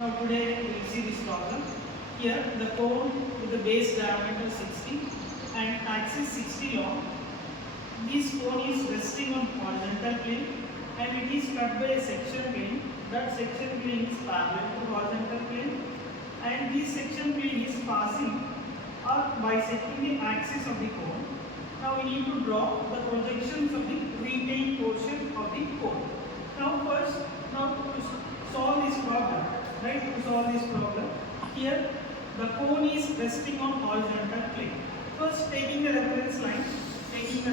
Now today we will see this problem. Here the cone with the base diameter 60 and axis 60 long. This cone is resting on horizontal plane and it is cut by a section plane. That section plane is parallel to horizontal plane and this section plane is passing or bisecting the axis of the cone. Now we need to draw the projections of the retained portion of the cone. Now to solve this problem, right? To solve this problem, here the cone is resting on horizontal plane. First, taking the reference line xy,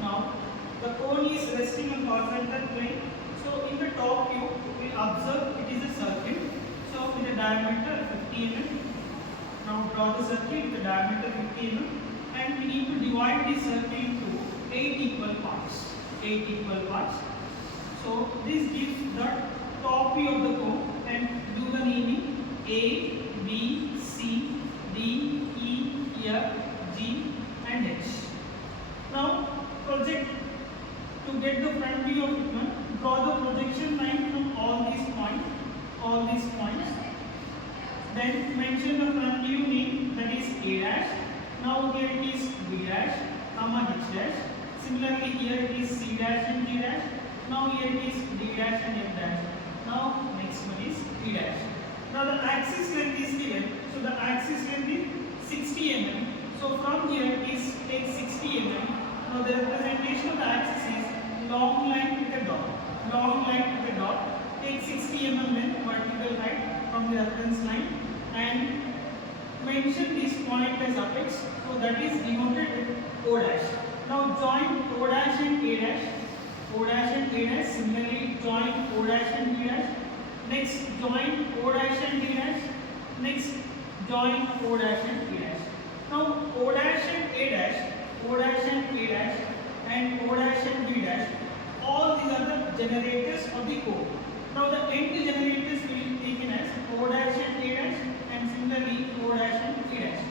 Now the cone is resting on horizontal plane. So in the top view, we observe it is a circle. So with a diameter 50 mm. Now draw the circle with a diameter 50 mm, and we need to divide this circle into 8 equal parts. So this gives the top view of the cone, and do the naming A, B, C, D, E, F, G and H. Now project to get the front view of it. Draw the projection line from all these points. Then mention the front view name, that is A dash. Now here it is B dash, comma H dash. Similarly here it is C dash and D dash. Now here it is D dash and F dash. Now next one is E dash. Now the axis length is given. So the axis length is 60 mm. So from here it is take 60 mm. Now the representation of the axis is long line with a dot. Take 60 mm length vertical height from the reference line and mention this point as apex. So that is denoted with O dash. Now join O dash and A dash. Similarly join O dash and B dash. Next join O dash and D dash. Next join O dash and A dash. Now O dash and A dash, and O dash and B dash, all these are the generators of the cone. Now the end generators will be taken as O dash and A dash, and similarly O dash and A dash.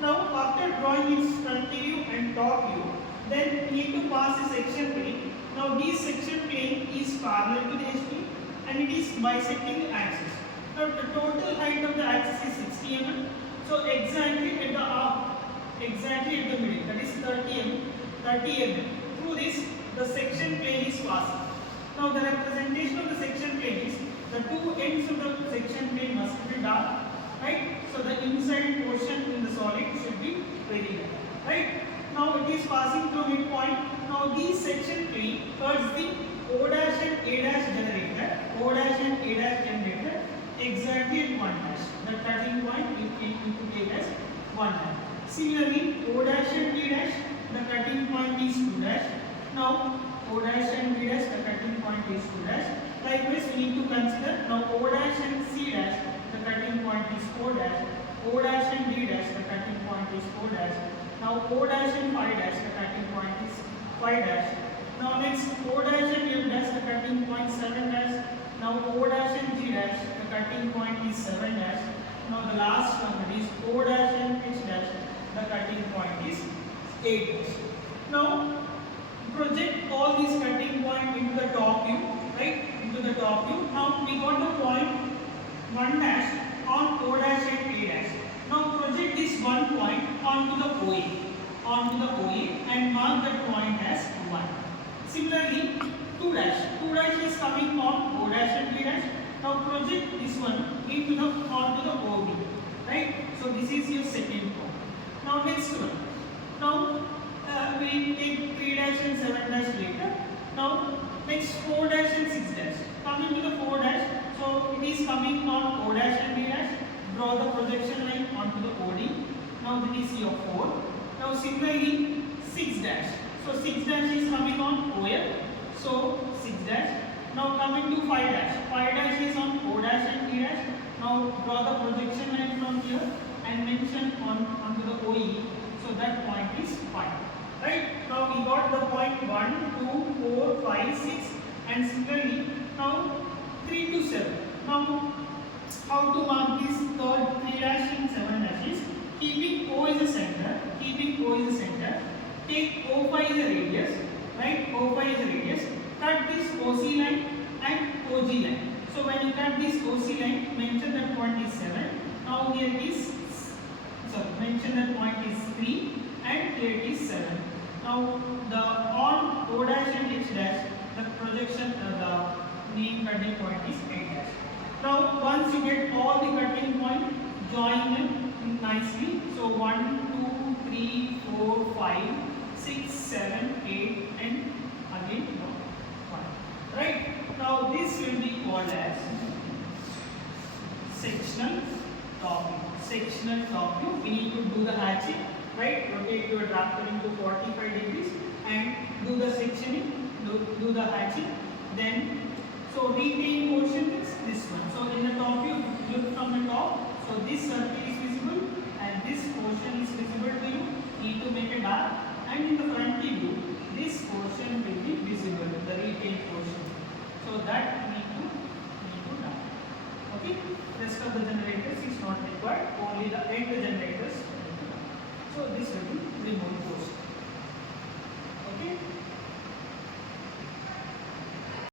Now after drawing its front view and top view, then we need to pass a section plane. Now this section plane is parallel to the HP and it is bisecting the axis. Now the total height of the axis is 60 mm. So exactly at the middle, that is 30 mm. Through this, the section plane is passing. Now the representation of the section plane is the two ends of the section plane must be dark, right? So the inside portion in the solid should be very dark, right? Now it is passing through midpoint. Now this section plane cuts the O dash and A dash generator, exactly at 1 dash. The cutting point you need to take as 1 dash. Similarly, O dash and B dash, the cutting point is 2 dash. Now O dash and B dash, the cutting point is 2 dash. Likewise, we need to consider now O dash and C dash, the cutting point is 4 dash. O dash and D dash, the cutting point is 4 dash. Now O dash and phi dash, the cutting point is 5 dash. Now next O dash and F dash, the cutting point 7 dash. Now O dash and G dash, the cutting point is 7 dash. Now the last one, that is O dash and H dash, the cutting point is 8 dash. Now project all these cutting points into the top view, right? Now we got the point 1 dash on O dash and A dash. Now project this 1 point onto the OA and mark that point as 1. Similarly 2 dash is coming on O dash and B dash. Now project this one onto the OB, right? So this is your second point. Now next one. Now we take 3 dash and 7 dash later. Now next 4 dash and 6 dash. Coming to the 4 dash, so it is coming on O dash and B dash. Draw the projection line onto the OD. Now this is your 4. Now similarly 6 dash. So 6 dash is coming on OF. So 6 dash. Now coming to 5 dash. 5 dash is on O dash and B dash. Now draw the projection line from here and mention onto the OE. So that point is 5. Right? Now we got the point 1, 2, 4, 5, 6 and similarly now 3 to 7. Now how to mark this third 3 dash and 7 dashes? Keeping O as a center, take O5 as a radius, right? O5 is a radius. Cut this OC line and OG line. So when you cut this OC line, mention that point is 7. Now here it is, sorry, mention that point is 3 and here it is 7. Now the on O dash and H dash, the projection, the main cutting point is 8 dash. Now once you get all the cutting point, join them nicely. So 1, 2, 3, 4, 5, 6, 7, 8 and again 1. Right? Now this will be called as sectional top view. Sectional top view. We need to do the hatching, right? Rotate your drafter into 45 degrees and do the sectioning, do the hatching. Then, so retain portion is this one. So in the top view, look from the top. So this circle is visible and this portion is visible to you. Need to make it dark. And in the front view, this portion will be visible, the retained portion. So that need to done. Okay. Rest of the generators is not required. Only the end generators